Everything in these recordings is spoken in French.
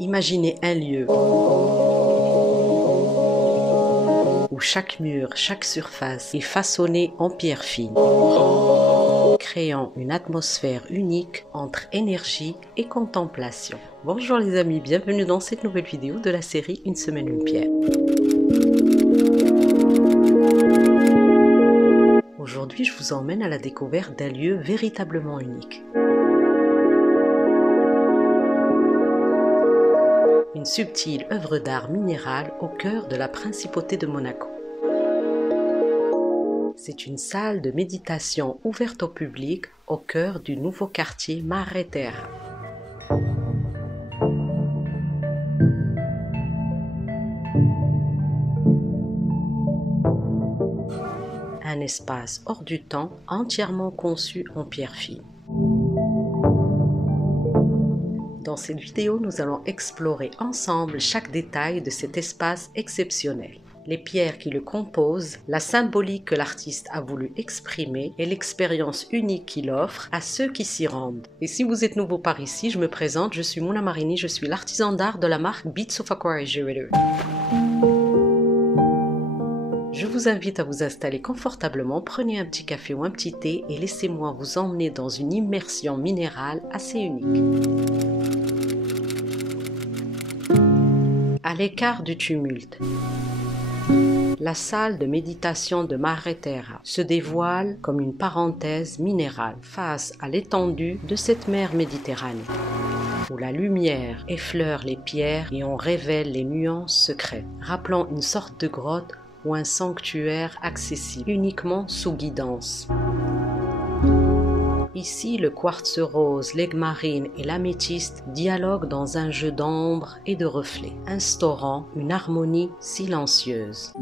Imaginez un lieu où chaque mur, chaque surface est façonnée en pierre fine, créant une atmosphère unique entre énergie et contemplation. Bonjour les amis, bienvenue dans cette nouvelle vidéo de la série Une semaine, une pierre. Aujourd'hui, je vous emmène à la découverte d'un lieu véritablement unique. Une subtile œuvre d'art minérale au cœur de la principauté de Monaco. C'est une salle de méditation ouverte au public au cœur du nouveau quartier Mare Terra. Un espace hors du temps, entièrement conçu en pierre fine. Dans cette vidéo, nous allons explorer ensemble chaque détail de cet espace exceptionnel. Les pierres qui le composent, la symbolique que l'artiste a voulu exprimer et l'expérience unique qu'il offre à ceux qui s'y rendent. Et si vous êtes nouveau par ici, je me présente, je suis Mouna Marini, je suis l'artisan d'art de la marque Beats of Aquarius Jewelry. Je vous invite à vous installer confortablement, prenez un petit café ou un petit thé et laissez-moi vous emmener dans une immersion minérale assez unique. À l'écart du tumulte, la salle de méditation de Mare Terra se dévoile comme une parenthèse minérale face à l'étendue de cette mer Méditerranée, où la lumière effleure les pierres et en révèle les nuances secrètes, rappelant une sorte de grotte ou un sanctuaire accessible uniquement sous guidance. Ici, le quartz rose, l'aigle marine et l'améthyste dialoguent dans un jeu d'ombre et de reflets, instaurant une harmonie silencieuse.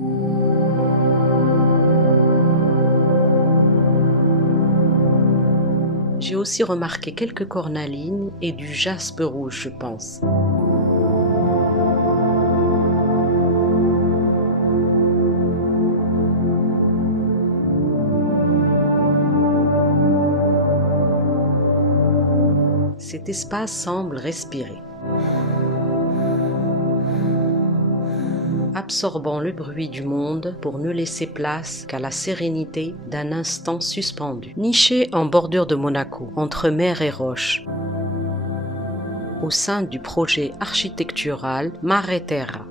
J'ai aussi remarqué quelques cornalines et du jaspe rouge, je pense. Cet espace semble respirer, absorbant le bruit du monde pour ne laisser place qu'à la sérénité d'un instant suspendu. Niché en bordure de Monaco, entre mer et roche, au sein du projet architectural Mare Terra.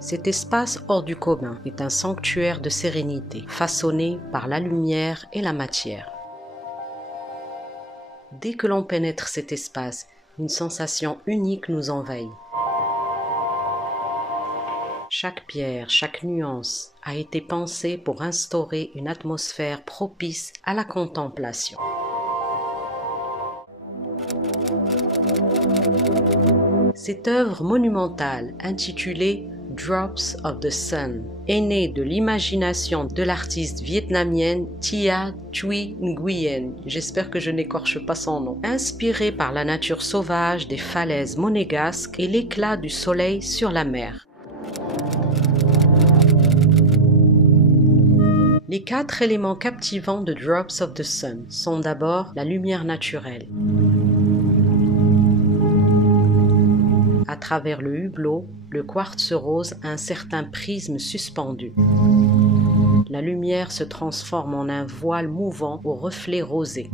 Cet espace hors du commun est un sanctuaire de sérénité, façonné par la lumière et la matière. Dès que l'on pénètre cet espace, une sensation unique nous envahit. Chaque pierre, chaque nuance a été pensée pour instaurer une atmosphère propice à la contemplation. Cette œuvre monumentale, intitulée Drops of the Sun, est née de l'imagination de l'artiste vietnamienne Thia Thuy Nguyen, j'espère que je n'écorche pas son nom, inspirée par la nature sauvage des falaises monégasques et l'éclat du soleil sur la mer. Les 4 éléments captivants de Drops of the Sun sont d'abord la lumière naturelle. À travers le hublot, le quartz rose a un certain prisme suspendu. La lumière se transforme en un voile mouvant aux reflets rosés.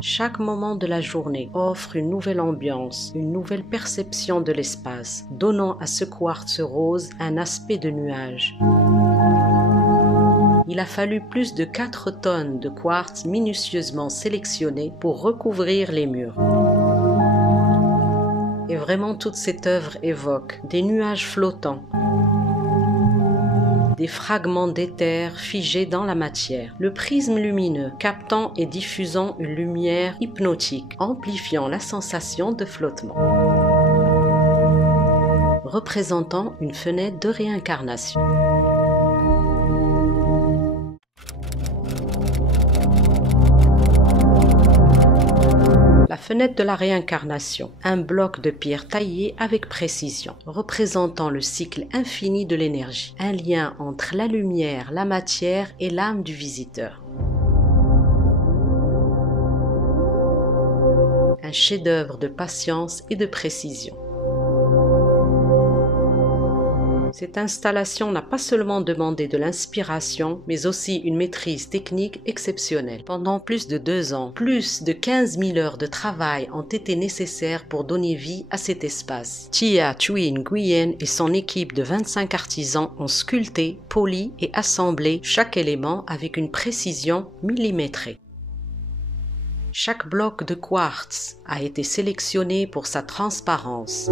Chaque moment de la journée offre une nouvelle ambiance, une nouvelle perception de l'espace, donnant à ce quartz rose un aspect de nuage. Il a fallu plus de 4 tonnes de quartz minutieusement sélectionnés pour recouvrir les murs. Et vraiment, toute cette œuvre évoque des nuages flottants, des fragments d'éther figés dans la matière, le prisme lumineux captant et diffusant une lumière hypnotique, amplifiant la sensation de flottement, représentant une fenêtre de réincarnation. La fenêtre de la réincarnation, un bloc de pierre taillé avec précision, représentant le cycle infini de l'énergie, un lien entre la lumière, la matière et l'âme du visiteur. Un chef-d'œuvre de patience et de précision. Cette installation n'a pas seulement demandé de l'inspiration, mais aussi une maîtrise technique exceptionnelle. Pendant plus de 2 ans, plus de 15 000 heures de travail ont été nécessaires pour donner vie à cet espace. Tia Thuy Nguyen et son équipe de 25 artisans ont sculpté, poli et assemblé chaque élément avec une précision millimétrée. Chaque bloc de quartz a été sélectionné pour sa transparence.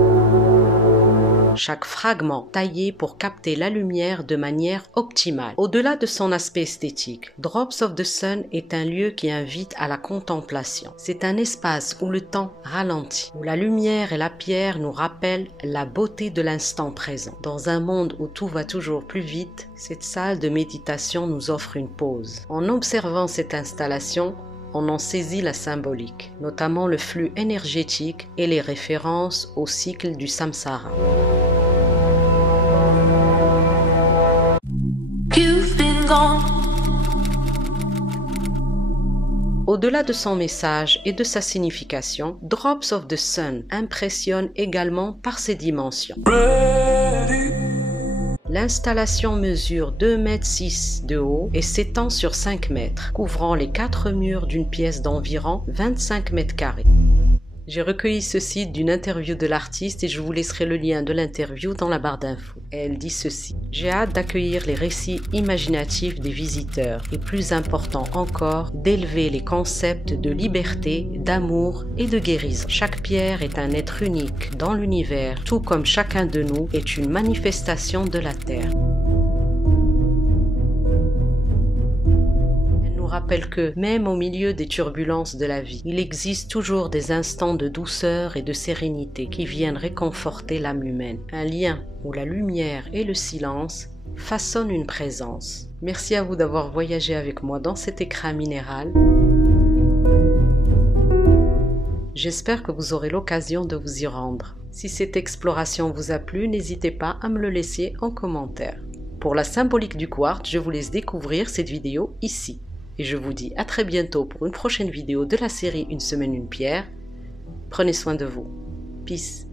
Chaque fragment taillé pour capter la lumière de manière optimale. Au-delà de son aspect esthétique, Drops of the Sun est un lieu qui invite à la contemplation. C'est un espace où le temps ralentit, où la lumière et la pierre nous rappellent la beauté de l'instant présent. Dans un monde où tout va toujours plus vite, cette salle de méditation nous offre une pause. En observant cette installation, on en saisit la symbolique, notamment le flux énergétique et les références au cycle du samsara. Au-delà de son message et de sa signification, Drops of the Sun impressionne également par ses dimensions. L'installation mesure 2,6 m de haut et s'étend sur 5 mètres, couvrant les 4 murs d'une pièce d'environ 25 mètres carrés. J'ai recueilli ceci d'une interview de l'artiste et je vous laisserai le lien de l'interview dans la barre d'infos. Elle dit ceci: « J'ai hâte d'accueillir les récits imaginatifs des visiteurs et plus important encore, d'élever les concepts de liberté, d'amour et de guérison. Chaque pierre est un être unique dans l'univers, tout comme chacun de nous est une manifestation de la Terre. » Rappelle que, même au milieu des turbulences de la vie, il existe toujours des instants de douceur et de sérénité qui viennent réconforter l'âme humaine. Un lien où la lumière et le silence façonnent une présence. Merci à vous d'avoir voyagé avec moi dans cet écrin minéral. J'espère que vous aurez l'occasion de vous y rendre. Si cette exploration vous a plu, n'hésitez pas à me le laisser en commentaire. Pour la symbolique du quartz, je vous laisse découvrir cette vidéo ici. Et je vous dis à très bientôt pour une prochaine vidéo de la série Une semaine, une pierre. Prenez soin de vous. Peace.